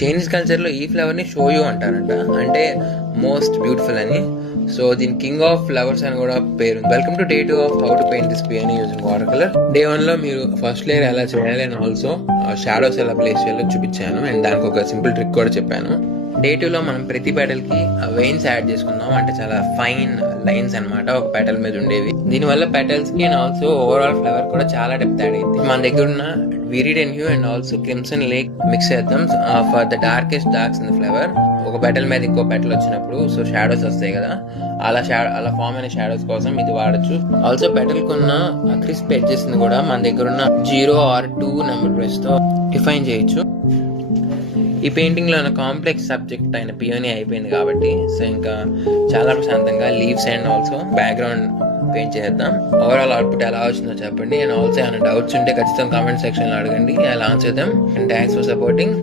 Chinese కల్చర్లో ఈ ఫ్లవర్ని షోయో అంటారంట, అంటే మోస్ట్ బ్యూటిఫుల్ అని. సో దీని కింగ్ ఆఫ్ ఫ్లవర్స్ అని కూడా పేరు. Welcome to day 2 of how to paint this peony using water colour. Day 1 లో మీరు ఫస్ట్ లేయర్ ఎలా చేయాలి అండ్ ఆల్సో షాడోస్ ఎలా ప్లేస్ చేయాలో చూపించాను, అండ్ దానికి ఒక సింపుల్ ట్రిక్ కూడా చెప్పాను. డే 2 లో మనం ప్రతి పెటల్ కి వెయిన్స్ యాడ్ చేసుకుందాం, అంటే చాలా ఫైన్ లైన్స్ అన్నమాట ఒక పెటల్ మీద ఉండేవి. దీనివల్ల పెటల్స్ కి అండ్ ఆల్సో ఓవరాల్ ఫ్లవర్ కూడా చాలా డెప్త్ యాడ్ అయింది. మన దగ్గర ఉన్న viridian hue and also crimson lake mix చేద్దాం for the darkest darks in the flower. ఒక పెటల్ మీద ఇంకో పెటల్ వచ్చినప్పుడు సో షాడోస్ వస్తాయి కదా, అలా ఫామ్ అయిన షాడోస్ కోసం ఇది వాడచ్చు. ఆల్సో పెటల్ కున్న క్రిస్ప్ ఎడ్జెస్ ని కూడా మన దగ్గర ఉన్న 0 or 2 నెంబర్ బ్రష్ తో డిఫైన్ చేయొచ్చు. ఈ పెయింటింగ్ లో ఉన్న కాంప్లెక్స్ సబ్జెక్ట్ అయిన పియోనీ అయిపోయింది కాబట్టి సో ఇంకా చాలా ప్రశాంతంగా leaves and also background paint చేద్దాం. ఓవరాల్ అవుట్పుట్ ఎలా వచ్చిందో చెప్పండి, అండ్ ఆల్సో ఏమైనా డౌట్స్ ఉంటే ఖచ్చితంగా కామెంట్ సెక్షన్ లో అడగండి. I will answer them. And thanks for supporting.